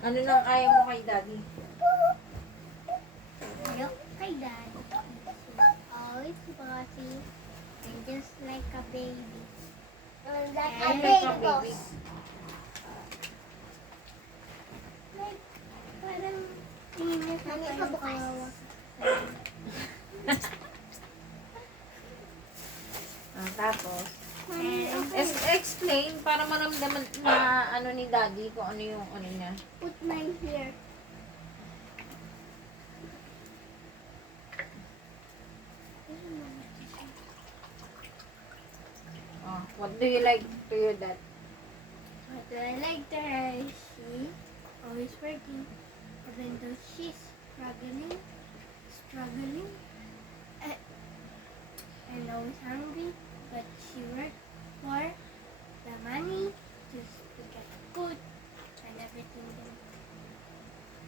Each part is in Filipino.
Ano nang ayaw mo kay daddy? Ayaw kay Daddy. She's always bossy and just like a baby. Like a baby boss. Like, parang hindi niya sa bukas. Tapos, And explain para maramdaman na ano ni daddy kung ano yung ano niya. put mine here. Oh, what do you like to your dad? What do I like to her? She always working, even though she's struggling, and always hungry. But she worked for the money just to get food and everything that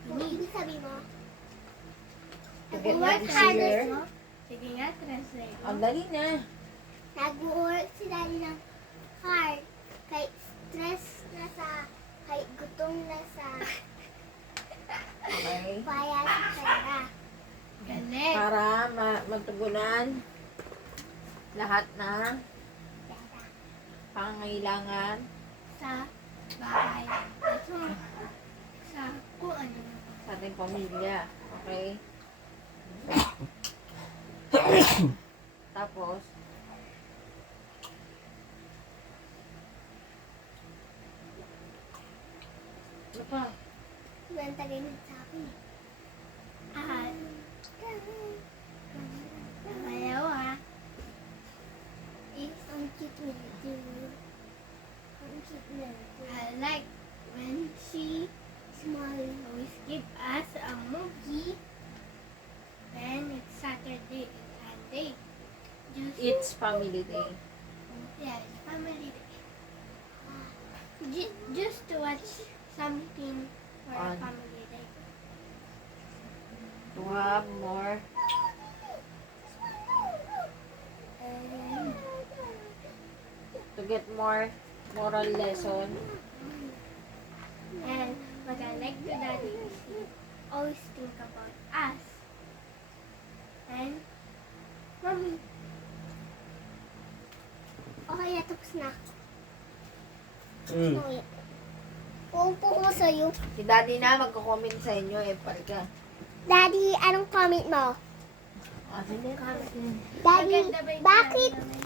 you need. Sabi mo, To get Work daddy harder. here? No? Sige nga, translate. Ang dali na. nag-work si daddy ng hard. Kahit stress na sa, kahit gutom na sa, Okay. kaya sa pera. Galing. Para matugunan lahat na pangangailangan. Sa bahay. So, sa kung ano. Sa ating pamilya. Okay? Tapos, ano pa? Ang tagay ng sabi. Dalawa is Ang cute nito. Ang cute nito. I like when she Small. always give us a movie when it's Saturday and Sunday. It's family day. Yeah, it's family day. Just to watch something for a On. family day. To have more And to get more moral lesson. And what I like to daddy is he always think about us. And mommy. Okay na, tapos na. Mm. Okay. Uupo ko sa'yo. Si daddy na magko-comment sa inyo, ka. Daddy, anong comment mo? Sige. Daddy, Maganda ba yung bakit sinabi namin?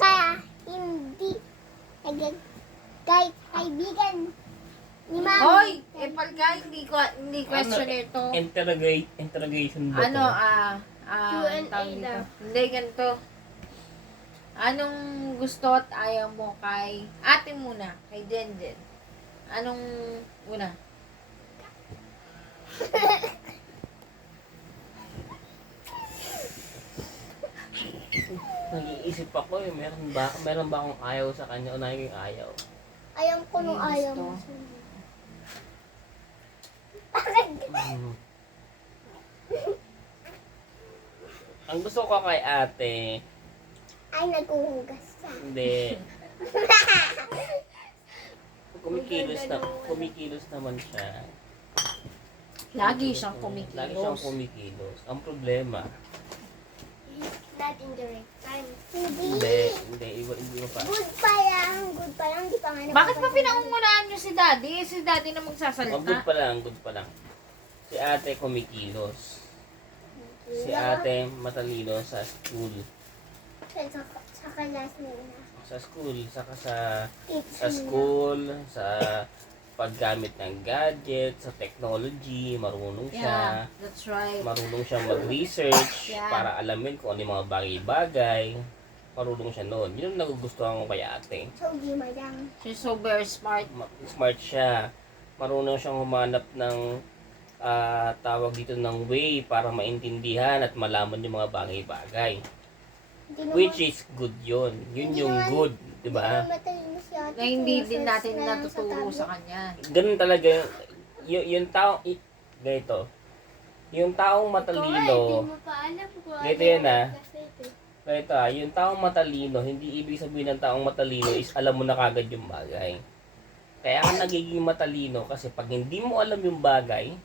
kaya hindi kahit kaibigan ni Mami? Hoy! Ka, hindi questionnaire to. Interrogation ba Ano, Q&A tawag dito. daw. Hindi, ganito. Anong gusto at ayaw mo kay ate muna, kay Jenjen? Anong una? Nag-iisip ako eh, meron ba akong ayaw sa kanya o naging ayaw? Ayaw ko nung May ayaw gusto. mo. Bakit? Mm. Ang gusto ko kay ate, Ay, naghuhugas siya. hindi. Kumikilos naman siya. Lagi siyang Lagi siyang kumikilos. kumikilos. Ang problema, He's not in the right time. Hindi. hindi mo pa. Good pa lang, di pa nga Bakit pa nababasa. pinangungunahan nyo si daddy? Si daddy na Oh, magsasalita. good pa lang. Si ate kumikilos. Si ate matalino sa school. Sa class nila. Sa school, saka sa Teacher school, sa paggamit ng gadget, sa technology, marunong siya. Yeah, that's right. Marunong siya mag-research Yeah. para alamin kung ano yung mga bagay-bagay. Marunong siya noon. Yun ang nagugustuhan ko kay ate. So, di madang. She's so very smart. Smart siya. Marunong siyang humanap ng tawag dito ng way para maintindihan at malaman yung mga bagay-bagay. Hindi naman- Which is good yun. Yun Hindi yung naman- good. Diba? Hindi naman matalino si ate. Na hindi Kung din nasa natin lang natuturo sa tablet. kanya. Ganun talaga yung tao ganito. Yung taong Ikaw nga, matalino, hindi mo pa alam kung ano Ganito yan, yung kasete. ganito yung taong matalino, hindi ibig sabihin ng taong matalino is alam mo na kagad yung bagay. Kaya ka nagiging matalino kasi pag hindi mo alam yung bagay,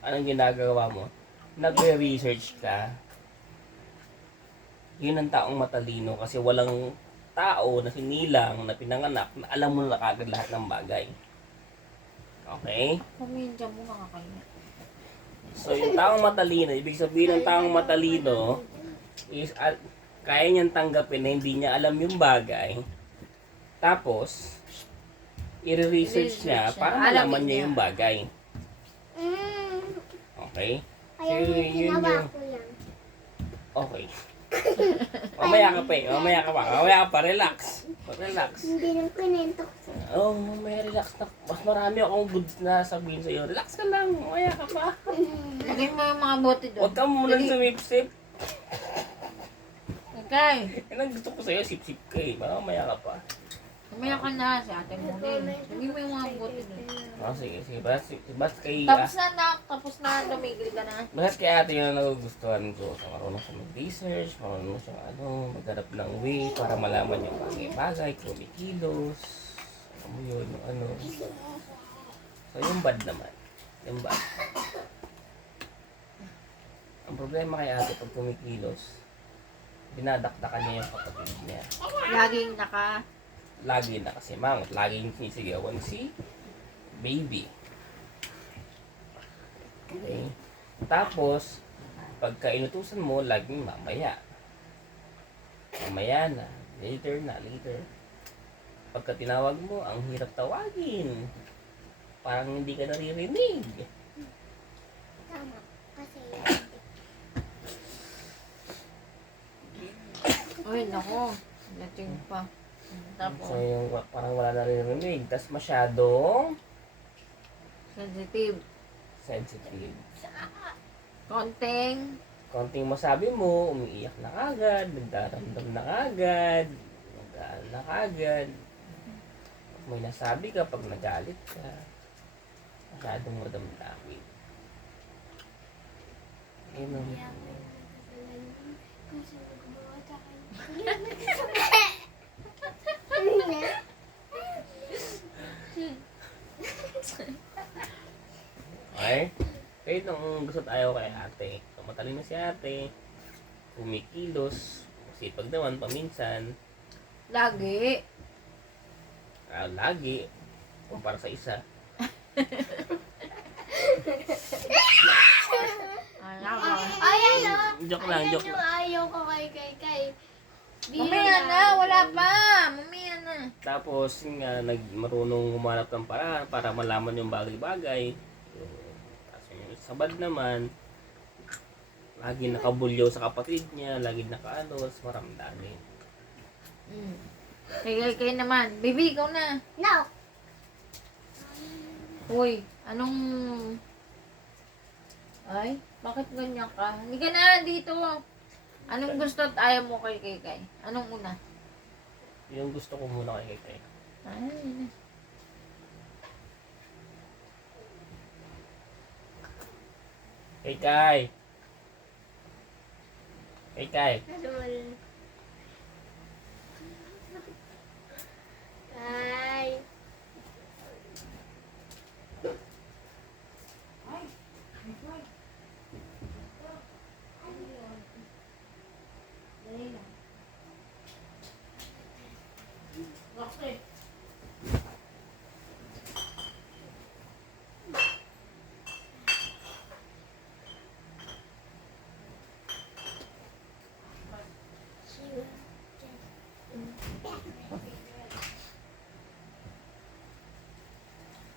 anong ginagawa mo? Nagre-research ka. Yun ang taong matalino kasi walang tao na sinilang, na pinanganak, na alam mo na kagad lahat ng bagay. Okay? Pamilya mo nakakain. So, yung taong matalino, ibig sabihin ng taong matalino is kaya niyang tanggapin na hindi niya alam yung bagay. Tapos, i-research niya I-research para niya. Alamin malaman niya niya. yung bagay. Mm, Okay? kaya So, yung yun ginawa yung- ko yan. Okay. Mamaya ka pa eh. Mamaya ka pa. Mamaya ka pa. Relax. Relax. Hindi nang kwento ko sa'yo. Oh, mamaya relax na. Mas marami akong goods na sabihin sa'yo. Relax ka lang. Mamaya ka pa. Lagay mo yung mga bote doon. Huwag ka muna Dali. sumipsip. Okay. Yan ang gusto ko sa'yo. Sip-sip ka eh. Baka mamaya ka pa. Mamaya ka na si ate mo rin. Lagay mo yung mga bote doon. Oh, sige, sige. Basta kay, Tapos na, lumigil ka na. basta kay ate yun ang nagugustuhan ko. So, marunong siya mag-research, marunong siya maghanap ng way para malaman yung bagay-bagay, kumikilos. Alam mo yun, yung ano. So, yung bad naman. Yung bad. Ang problema kay ate pag kumikilos, dinadakdakan niya yung kapatid niya. Laging naka... Lagi na kasi mangot, laging sinisigawan si baby. Okay. Tapos, pagka inutusan mo, laging mamaya. Mamaya na. Later na, later. Pagka tinawag mo, ang hirap tawagin. Parang hindi ka naririnig. Tama. Kasi Uy, nako. Lating pa. Tapos, So, yung parang wala naririnig. Tapos masyadong sensitive. sensitive. Konting. Konting masabi mo, umiiyak na kagad, nagdaramdam na kagad, nag na kagad. Pag may nasabi ka, pag nagalit ka, masyadong madamdamin. Ayun ang Kaya ako yung nagkasalanan kung sino gumawa sa akin. okay? Kaya nung gusto tayo kay ate, tumatalin na si ate, kumikilos, sipag naman paminsan, Lagi. lagi, kumpara sa isa. Nako. Ayan o! Joke lang, joke Ayan yung lang. ayaw ko kay. Mamaya na, wala pa. Mamaya na. Tapos, yun nga, marunong humanap ng paraan para malaman yung bagay-bagay. Tapos yung sabad naman, lagi nakabulyaw sa kapatid niya, lagi nakaano, maramdamin. Mm. Kayo naman. Baby, ikaw na. no. Uy, anong... Ay, bakit ganyan ka? Hindi ka na dito. Anong gusto at ayaw mo kay Kay? Anong una? Yung gusto ko muna kay Kay. Ay, Kay Kay! Kay Kay! Kay.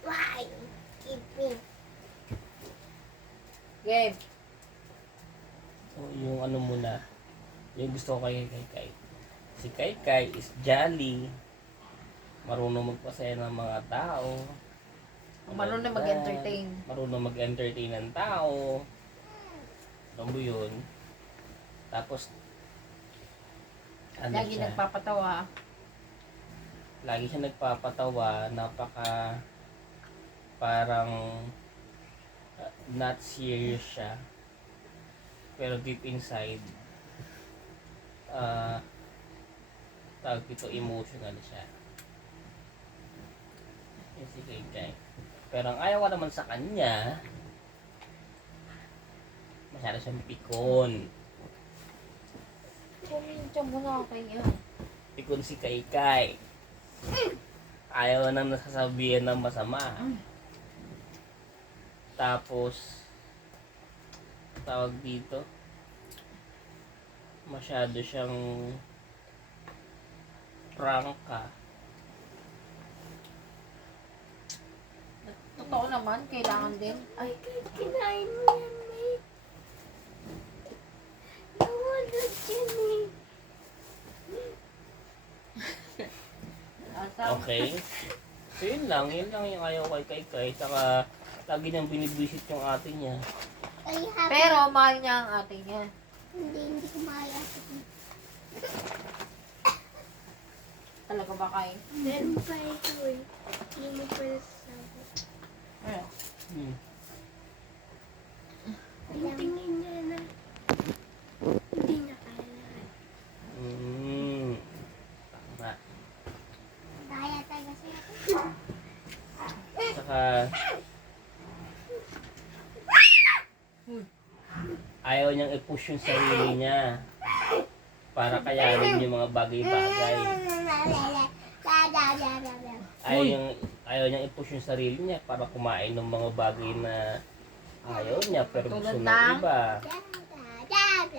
Why? Keep me. game. So, yung ano muna, yung gusto ko kay Kay. Si Kay is jolly, marunong magpasaya ng mga tao, Marunong mag-entertain. marunong mag-entertain ng tao, alam mo yun. Tapos, ano Lagi siya, nagpapatawa. lagi siya nagpapatawa, parang not serious siya. Pero deep inside, tawag dito, emotional siya. Yan si Kay. Pero ang ayaw ko naman sa kanya, masyado siyang pikon. Kuminta mo na kaya. Pikon si Kay. Ayaw nang nasasabihan ng masama. Tapos, tawag dito, masyado siyang prangka. Totoo naman, kailangan din. Ay, kinain mo yan, May. Nawala dyan eh. Okay? So yun lang yung ayaw kay Kay. Saka lagi niyang binibisit yung ate niya. Ay, happy. Pero mahal niya ang ate niya. Hindi ko maya. Talaga ba kay? Meron pa ito eh. Hindi mo pala sasabi. Ano? Yung tingin niya na hindi na kailangan. Tama. Daya tayo siya. Saka ayaw niyang i-push yung sarili niya para kayanin yung mga bagay-bagay. Ayaw niyang i-push yung sarili niya para kumain ng mga bagay na ayaw niya pero gusto Tulad ng ng? iba.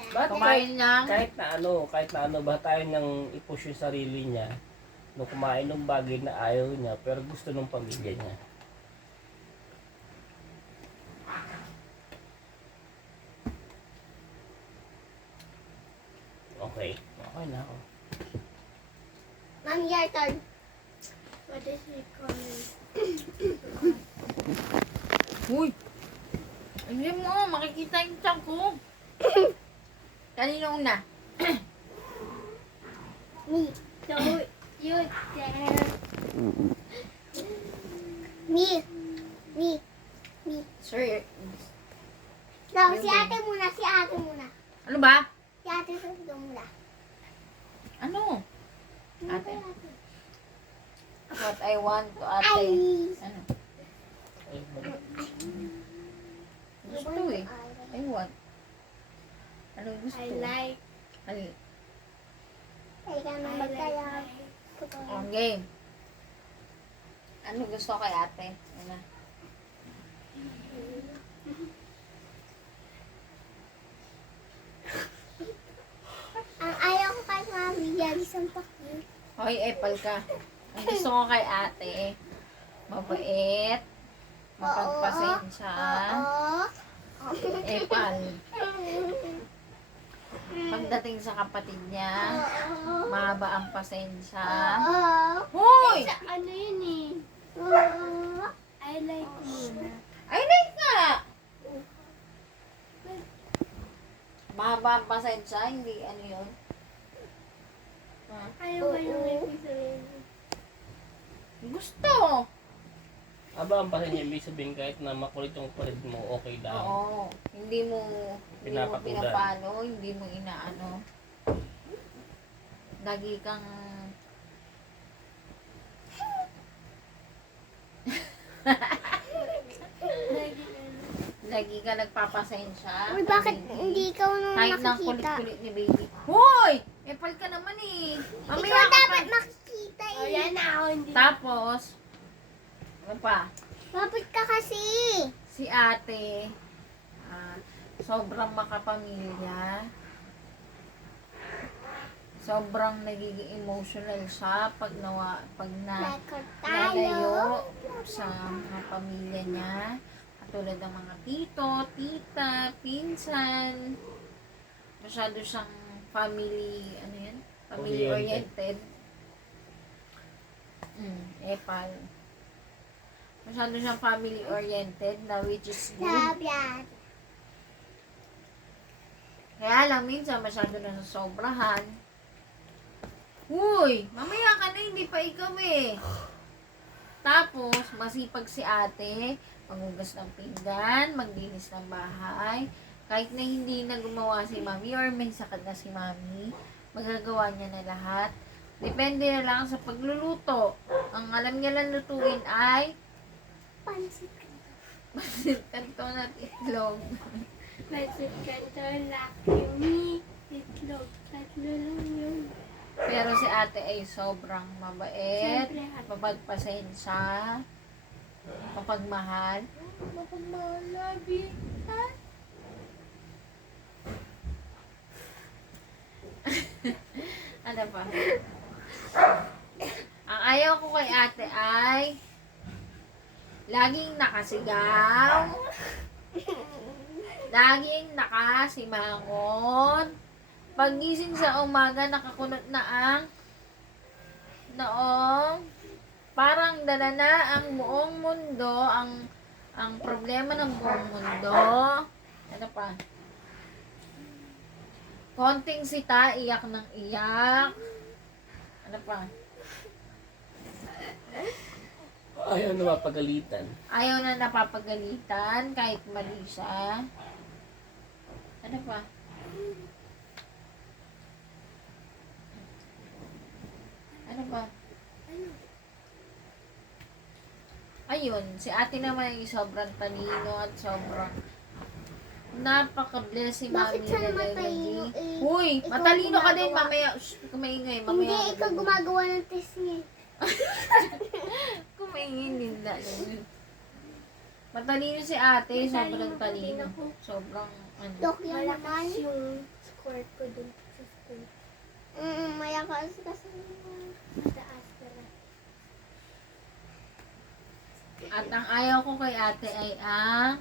Ba't Kumain lang. kahit na ano, ba tayo nang i-push yung sarili niya no kumain ng bagay na ayaw niya pero gusto ng pamilya niya. Okay na ako. Ma'am, your turn. What is it called? Uy! Hindi mo, makikita yung tiyan ko. Kanino una? Me. So, you there. Me. Me. Me. Sir, No, si ate muna. ano ba? Si ate susunod muna. Ano? Ate. Ate. What I want to ate. Ay. Ano? Ay, Gusto eh. I want. Anong gusto? I like. Ano? Ay, ka I nang like. magkaya. Ang game. Ano gusto kay ate? Ano? Ang ayaw ko kay mami, yan isang pakil. Hoy, epal ka. Ang gusto ko kay ate, mabait, mapagpasensya, Oo. epal. Pagdating sa kapatid niya, mahaba ang pasensya. Oo. Hoy! Sa ano yun eh. Oo. I like muna. Ay, like nga! Mahaba ang pasensya, hindi ano yun. Ayaw ba yung ibig sabihin? Gusto! Aba, ang pasin niya, ibig sabihin kahit na makulit yung kulit mo, okay lang. Oo. Hindi mo Pinapatulan. pinapalo, hindi mo inaano. Lagi kang Lagi ano. lagi ka nagpapasensya. Uy, bakit hindi ikaw nung Kahit na ang nakikita? kulit-kulit ni baby. Hoy! Epal ka naman eh. Mamaya Ikaw ka dapat pa. makikita O eh. yan na ako hindi. Tapos, ano pa? Lapit ka kasi. Si ate, sobrang makapamilya. Sobrang nagiging emotional siya pag Record nalayo tayo. sa mga pamilya niya. Katulad ng mga tito, tita, pinsan. Masyado siyang family, ano yan? Family oriented. Epal. Masyado siyang family oriented na which is good. Love yan. Kaya lang minsan masyado na sobrahan. Uy, mamaya ka na, hindi pa ikaw eh. Tapos, masipag si ate, maghugas ng pinggan, maglinis ng bahay. Kahit na hindi na gumawa si mami or may sakit na si mami, magagawa niya na lahat. Depende na lang sa pagluluto. Ang alam niya lang lutuin ay Pansit. kanton at itlog. Pansit canton, lakimi, itlog. Tatlo lang yun. Pero si ate ay sobrang mabait, Siyempre, ate. mapagpasensya, mapagmahal. Mapagmahal, love you. Ano pa? Ang ayaw ko kay ate ay laging nakasigaw, laging nakasimangon, pagising sa umaga nakakunot na ang noong parang dala na ang buong mundo, ang problema ng buong mundo. Ano pa? Konting sita, iyak ng iyak. Ano pa? Ayaw na mapagalitan. Ayaw na napapagalitan kahit mali siya. Ano pa? Ano pa? Ayun, si ate naman ay sobrang talino at sobrang napaka-bless si Bakit Mami siya na naman Lady. talino eh? Uy, Ikaw matalino ka din gumagawa. mamaya. Shh, kumaingay. Hindi, Mamaya. ikaw gumagawa ng test niya. Kumaingay din lalo. Matalino si ate, sobrang Matalino talino. ako. Sobrang, ano. Dok yan naman. Malakas yung score ko dun sa school. Mayakas kasi. Taas na. At ang ayaw ko kay ate ay ang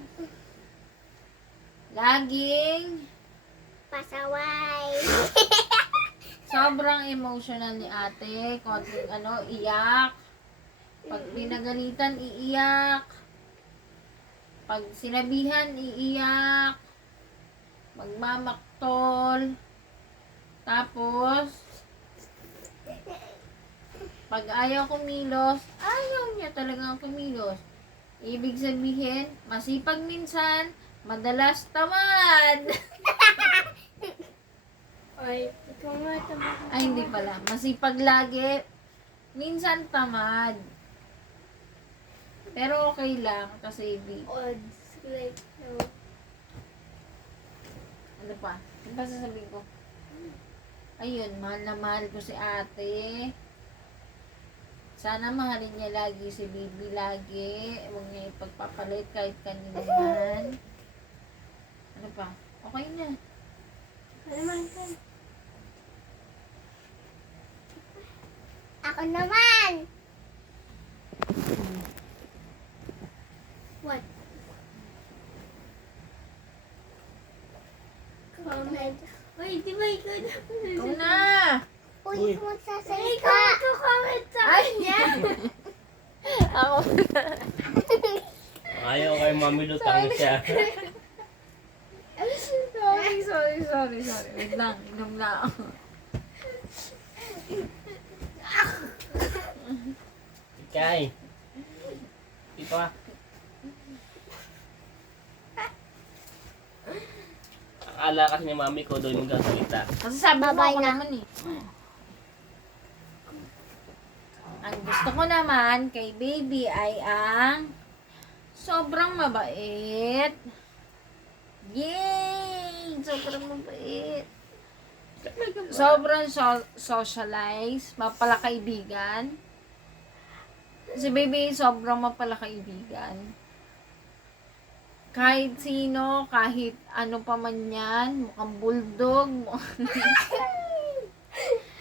laging Pasaway. sobrang emotional ni ate. Konting iyak. Pag pinagalitan, iiyak. Pag sinabihan, iiyak. Magmamaktol. Tapos, pag ayaw kumilos, ayaw niya talagang kumilos. Ibig sabihin, masipag minsan, madalas tamad. Ay, ikaw nga tama. Ay, hindi pala. Masipag lagi, minsan tamad. Pero okay lang kasi Odds. Like, no. ano pa? Ano pa sasabihin ko? Ayun, mahal na mahal ko si ate. Sana mahalin niya lagi si baby lagi. Huwag niya ipagpapalit kahit kanina man. Ano pa? Okay na. Ano man ka? Ako naman. What? Comment. Uy, di ba ikaw na? Ikaw na! Uy, Uy. kung Ay, magsasalita. ikaw comment sa Ay! kanya. Ako Ayaw kay Mami lutang siya. sorry. Wait lang, inom na ako. Ikay. Dito ah. Akala kasi ni Mami ko doon yung gasalita. Kasi sabi mo Bye-bye ako na. naman eh. Ang gusto ko naman kay baby ay ang sobrang mabait. Yay! Sobrang mabait. Sobrang socialize, mapalakaibigan. Si baby sobrang mapalakaibigan. Kahit sino, kahit ano pa man yan, mukhang bulldog,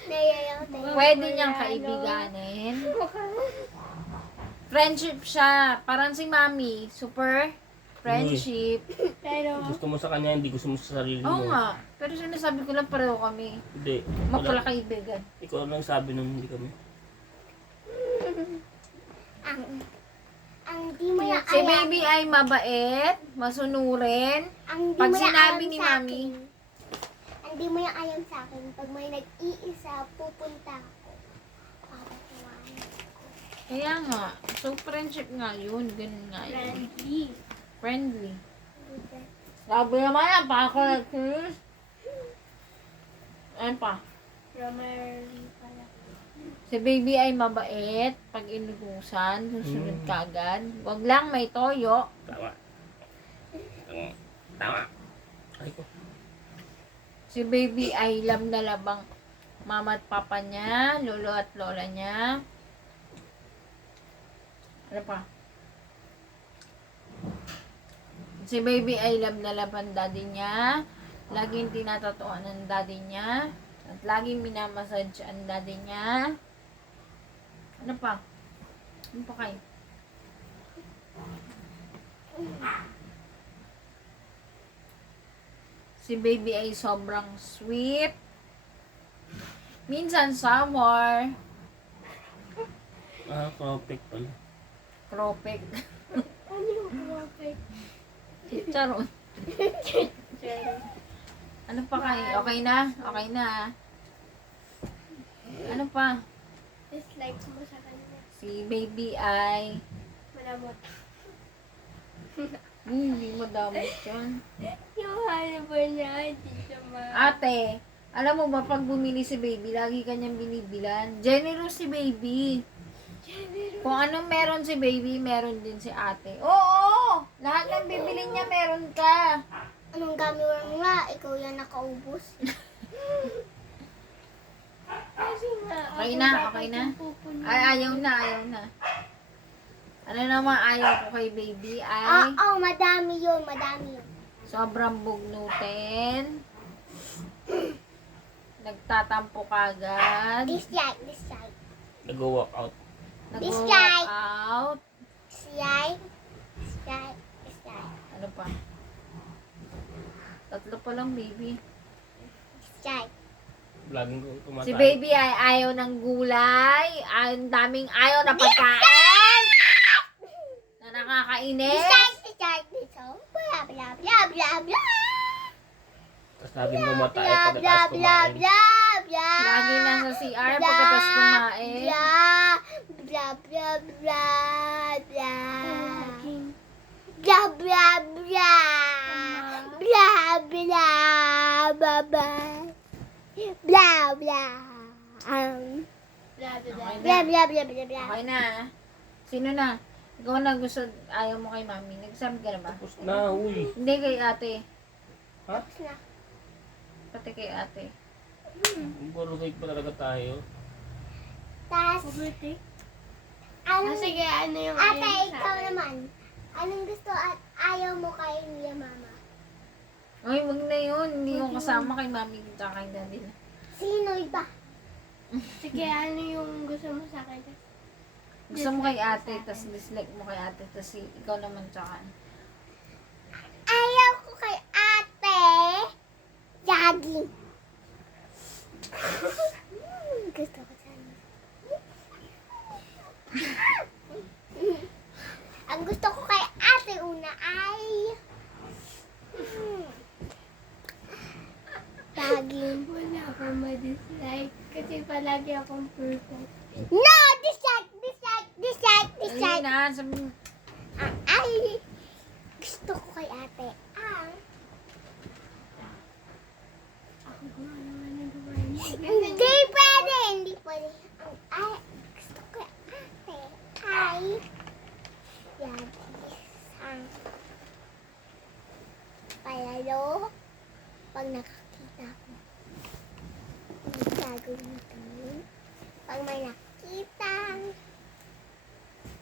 Nayayaw tayo. pwede niyang kaibiganin. Friendship siya. Parang si Mami. Super friendship. Pero, Gusto mo sa kanya, hindi gusto mo sa sarili mo. Oo nga. Pero sinasabi ko lang pareho kami. Hindi. Mapala kaibigan. Ikaw lang sabi nung hindi kami. Ang di mo yung Si baby ay mabait, masunurin. Ang di Pag mo yung sinabi ayaw ni sa Mami. akin. Ang di mo yung ayaw sa akin. Pag may nag-iisa, pupunta ako. Para tumahan. Kaya nga. So, friendship nga yun. Ganun nga yun. friendly. Friendly. Sabi naman yan, pa ako nag-kiss. Ano pa? Primarily pala. Si baby ay mabait. Pag inutusan, susunod kagad. Wag lang may toyo. Tama. Tama. Ay ko. Si baby ay love na labang mama at papa niya, lolo at lola niya. Ano pa? Si baby ay love na love ang daddy niya. Laging tinatatuan ng daddy niya. At laging minamassage ang daddy niya. Ano pa? Ano pa kayo? Si baby ay sobrang sweet. Minsan sour. Kopek pala. Kropek. Ano yung perfect? Charon. Ano pa kayo? Okay na? Okay na. Ano pa? Dislike mo sa kanya. Si baby ay... Malamot. Hindi mo damot yan. Yung halibre niya, hindi siya Ate, alam mo ba pag bumili si baby, lagi kanyang binibilan. Generous si baby. Kung anong meron si baby, meron din si ate. Oo! Lahat ng bibili niya, meron ka. Anong gamiwan mo nga? Ikaw yan nakaubos. Kasi nga, Okay ako na, bakit okay na. yung pupunin? Ay, ayaw na, ayaw na. Ano naman ayaw ko kay baby ay Madami yun, madami yun. sobrang bugnutin. Nagtatampo kagad. Dislike, dislike. Nag-walk out. Nag-work out. Dislike, dislike, dislike, Ano pa? Tatlo pa lang, baby. dislike. Laging kumatay. Si baby ay ayaw ng gulay. Ang daming ayaw na pagkain. Na nakakainis. Dislike, dislike, dislike. Blah, blah, blah, blah, blah. Tapos laging kumatay Blah, blah, pagkatapos blah, kumain. blah, blah. Lagi nasa CR pagkatapos kumain. Blah, blah, blah, blah, blah. Laging Blah, blah, blah. Blah, blah, blah, blah. Blah, blah. blah, blah, blah. Okay Blah, na. blah, blah, blah, blah. Okay na. Sino na? Ikaw na gusto, ayaw mo kay mami. Nagsabi ka na ba? Tapos na, uy. Hindi kay ate. Tapos na. Pati kay ate. Puro cake pa talaga tayo. Tas, Overtake? anong, Sige, ano yung ate, ayaw sa ikaw akin? naman. Anong gusto at ayaw mo kay Mia Mama? Ay, wag na yun. Hindi ko kasama kay mami at kay daddy na. Sino iba? Sige, ano yung gusto mo sa akin? Gusto mo kay ate, tas dislike mo kay ate, tas ikaw naman tsaka. Ayaw ko kay ate. Jogging. Gusto ko siya. Ang gusto ko kay ate una ay jogging. Wala akong ma-dislike. Kasi palagi akong perfect. No! Dislike! Dislike! Dislike! Ayun Dislike! na, sabi mo. Ay! Gusto ko kay ate ang Ako kung ano man ang gawain mo. hindi pwede! Hindi pwede. Ang ay, gusto ko kay ate ay yan isang palalo pag nakakita ko. Ang gagawin ko pag may nakita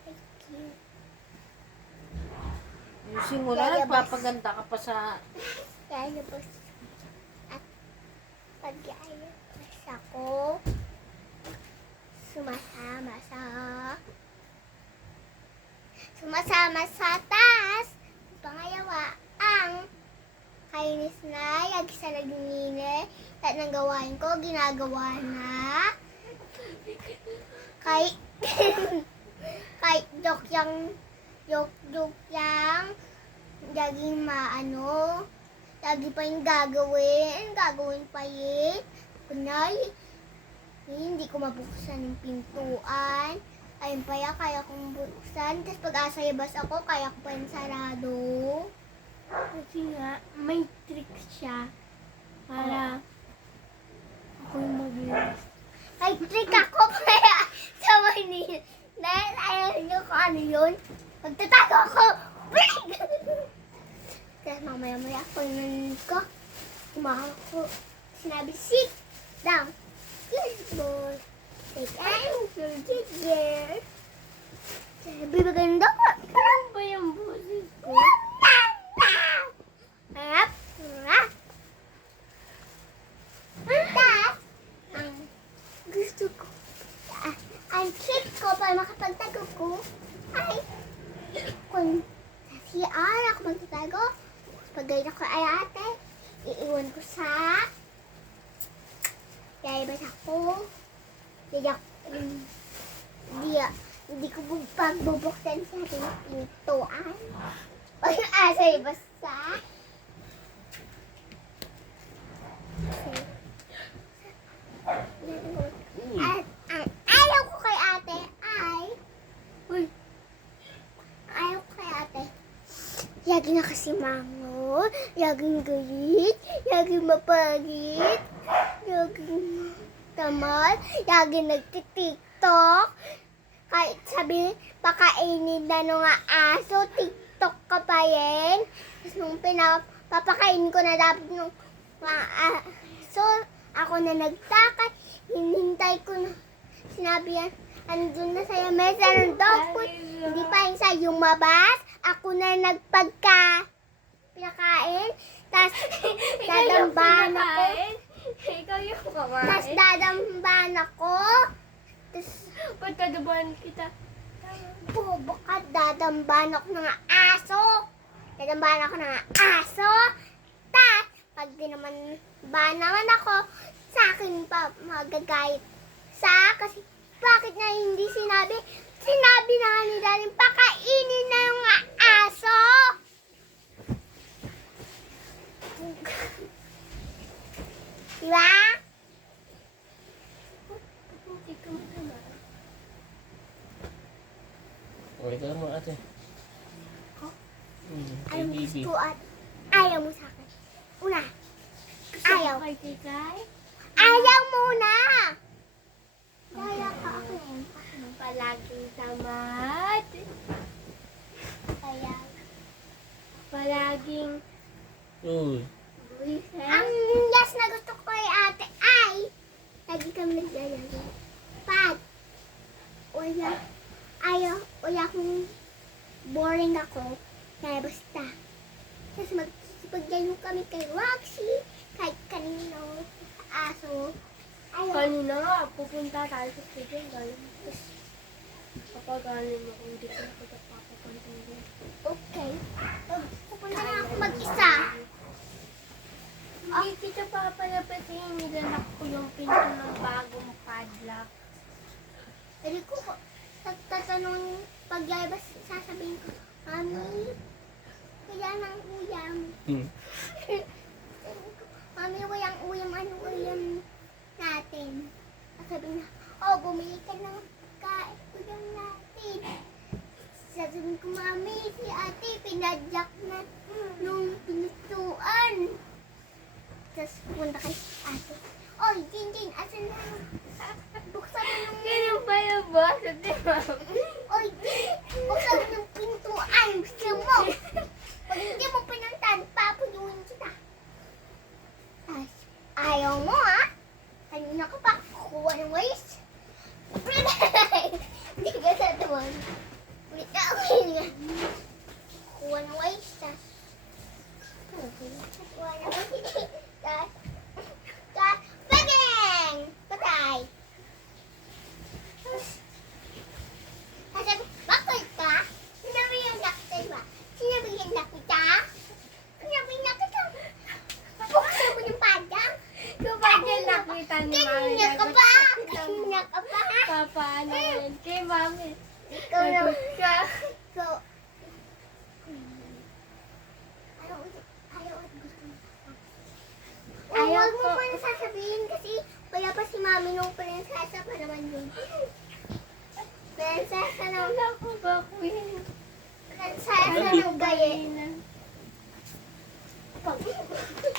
ay cute. Ayusin mo na, nagpapaganda ka pa sa... Lalabas at pag-ayos ako sumasama sa taas. Pangalawa, ang kainis na, lagi sa nagningin. Lahat ng gawain ko, ginagawa na. Kay joke yang laging maano, lagi pa yung gagawin pa yun. Kunay, hindi ko mabuksan yung pintuan. Ayun pa yan, kaya kong buksan. Tapos pag asa labas ako, kaya ko pa yung sarado. Kasi nga, may trick siya para ako yung mag-iwas. Ay, trick ako kaya sa Manila. Dahil ayaw nyo kung ano yun. Magtatago ako. Break! Tapos mamaya-maya ako nanonood ko. Kumakas ko. Sinabi, sit down. Good boy. Like, I'm good girl. Sabi ba ganda ko? Ano ba yung boses ko? Harap. Harap. Tapos, ang gusto ko, ang trick ko para makapagtago ko ay kung sa CR ako magtatago, pag gawin ako ay ate, iiwan ko sa lalabas ako. Hindi ko pagbubuksan sa ating pintuan. O yung asa ay basta. At ang ayaw ko kay ate ay... Uy! Ayaw ko kay ate. Lagi na kasi mango, laging galit, laging mapagit, laging tamad, laging nagtitiktok. Kahit sabi, pakainin na nung aso, tiktok ka pa rin. Tapos nung papakainin ko na dapat nung aso, ako na nagtakot, hinintay ko na, sinabi yan, andun na sa mesa ng dog food, hindi pa yung sa lumabas, ako na pinakain, tas dadambahan ako, Ikaw yung kakain. tas dadambahan ako, tas Ba't kadabahan kita? bubukat dadambahan ako ng aso, dadambahan ako ng aso, tas pag di naman ba naman ako, sa akin pa magagayat kasi bakit na hindi sinabi na nga ni Daddy, pakainin na yung aso. Diba? Hindi ka matama. O, ito mo ate. Ayaw mo Baby. gusto at ayaw mo sa akin. Una, ayaw. Kay Tikay? Ayaw muna. Daya ka ako. Palaging tamad. Kaya, Palaging Uy. buwiset. ang yes na gusto ko kay ate ay lagi kami naglalaro. Pag wala akong boring ako, kaya basta. Tapos magsipagdalo kami kay Roxy, kahit kanino, aso. Ayaw. Kanina nga, pupunta tayo sa studio. Tapos, kapag galing mo, hindi ko papapunta doon. Okay. Pupunta na ako mag-isa. Hindi kita papalapatin. Nilalak ko yung pinto ng bagong padlock. Hindi ko tatanong paglabas, sasabihin ko, Mami, kaya ng uyam. Mami, walang uyam, ano uyam natin? Sabihin na, oh, bumili ka ng uyam natin. Sasabihin ko, Mami, si ate, pinadyak na nung pinituan. Tapos pupunta kay ate. Oy, Jin, asan na? Buksan mo yung... Ganun ba yung boss? Di ba? Oy, Jin, buksan mo yung pintuan. Gusto mo. Pag hindi mo pinuntan, papuyuin kita. Ay, ayaw mo, ha? Kanina ka pa kukuha ng waste. Hindi ka sa tuwan. Ulit na ako yun. Kukuha ng waste, ha? Kukuha ng waste. Bang! Patay! Sasabi, bakit ka? Sinabihan na kita, diba? Sinabihan na kita? Sinabihan na kita? Buksan mo yung padang? Kapag yan nakita ni Mami. Kanina ka pa! Kanina ka pa! Papaano yan? Kay Mami. Ikaw na. Ka. Ikaw. Ayaw at gusto mo. Huwag mo pa na sasabihin kasi wala pa si Mami nung prinsesa pa naman yun. Prinsesa ng... Wala ko ba, Queen? Prinsesa ng gayet.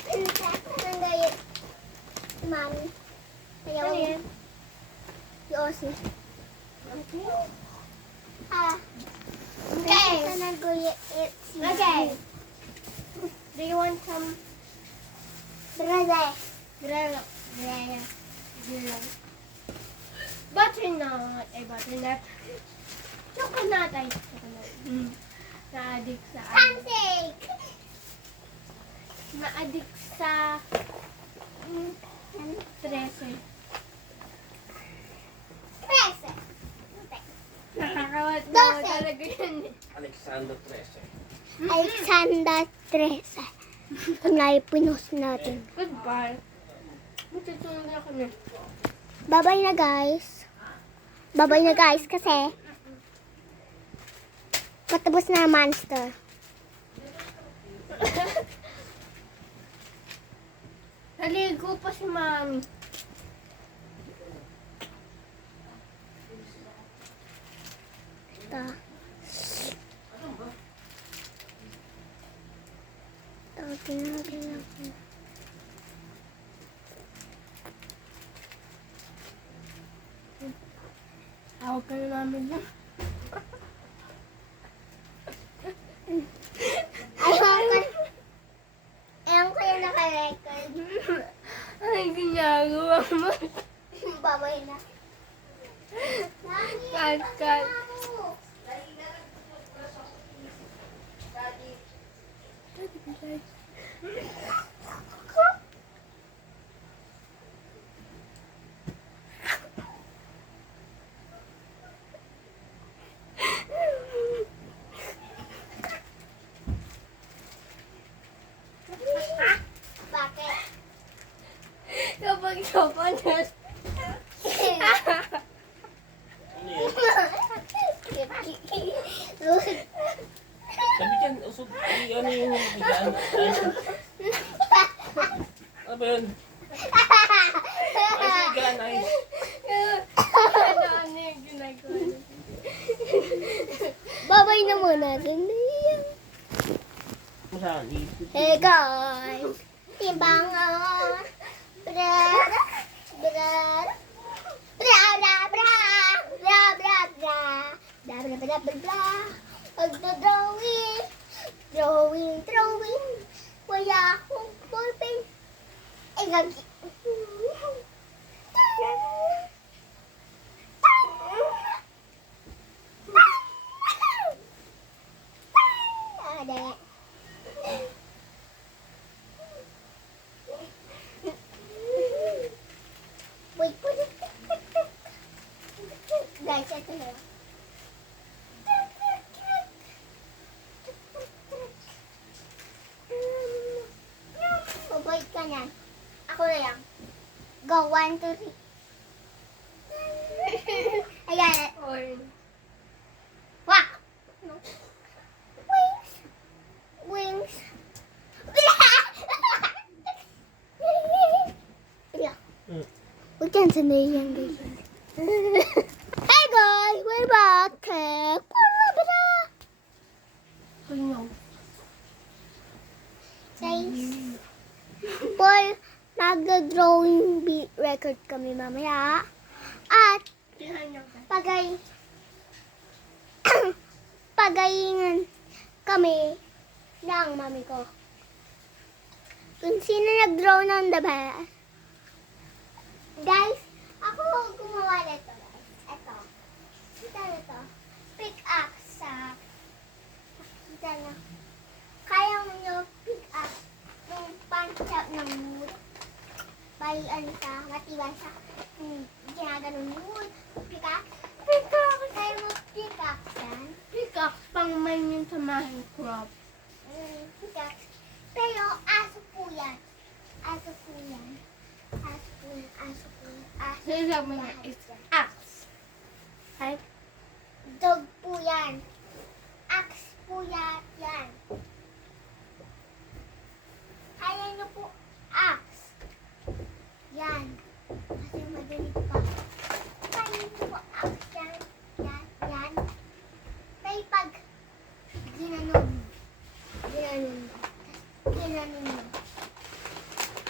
Prinsesa ng gayet. Si Mami. Kaya Ano yan? Osi. Okay. Ah. Okay. Okay. Okay. Do you want some Brother. granola? Butternut. Butternut. Chocolate. Chocolate. Na-addict sa Pancake. Na-addict sa 13. Prese. Nakakawat na Dose. talaga yun eh. Alexander Trece. Alexander Trese. Kunay pinost natin. Goodbye. Matutulog na kami. Bye-bye na guys. Bye-bye na guys kasi patapos na ang monster. Naligo pa si Mami. Ito. Tawagin natin ako. Tawag ka na namin lang. Ayaw ko yung naka-record. Ay, ginagawa mo. Bye-bye na. Cut, cut. Bakit? Kapag sopanat. Sabi dyan, usog, ano yung higaan? Ano ba yun? Ayos higaan, ayos. Ano yung ginagawa niya? Bye-bye na muna. Saan? Hey guys. Timbangan. Bra. Bra. Bra bra bra. Bra bra bra. Bra bra bra bra bra. Drawing. Drawing, drawing. Wala akong ballpen. Ay, gagi. Ada. Wait, put it. Guys, ito na. Mabait ka niyan. Ako na lang. Go, 1, 2, 3. Ayan. Or, Wak! Wings. Wings. Huwag yan sa yan, guys. Hey guys, we're back. no. Guys, for mag-drawing record kami mamaya. At pagay pagayin kami ng mami ko. Kung sino nag-draw ng the best. Guys, ako gumawa nito, guys. Ito. Kita na to. Pick up sa... Kita na. Kaya mo nyo pick up yung punch-up ng wood. By, ano siya, matibay siya. Ginaganon wood. Pick up. Pick up. Kaya mo pick up yan. Pickaxe pang man yun sa Minecraft. Pick up. Pero aso po yan. Aso po yan. Aso po yan. Aso po yan. Aso So, sabi niya, it's axe. Right? Dog po yan. Axe po yan. Kaya nyo po axe. Yan. Kasi madali pa. Kaya nyo po axe yan. Yan. May pag ginanon. Ginanon mo.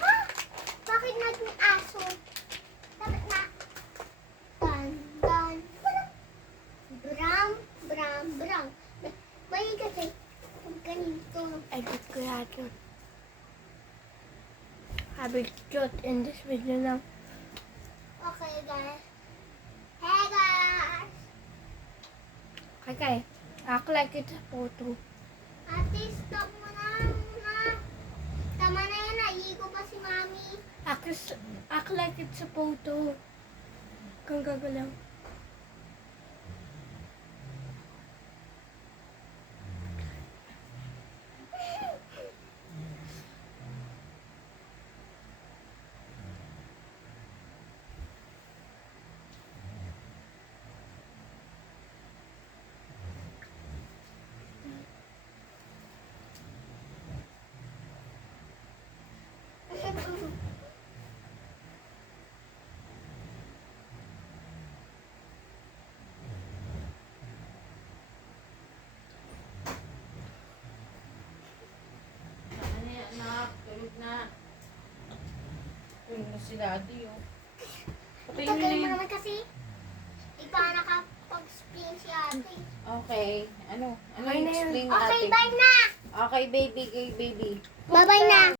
Ha? Bakit naging aso? Dapat na. Tan. ganito. Edit ko yun. Habit cute in this video now. Okay, guys. Hey, guys! Okay, act like it's a photo. Ate, stop mo na. Tama na yan, naiigo pa si Mami. Act like it's a photo. Kung gagalaw. Ano yan, anak? Tulog na. Tulog na si daddy, oh. Patayin mo na Tagal mo yun. naman kasi. Ikaw nakapag-spin si ate. Okay. Ano? Ano Okay yung na yun. explain Okay, natin? bye na! Okay, baby. Okay, baby. Bye-bye na!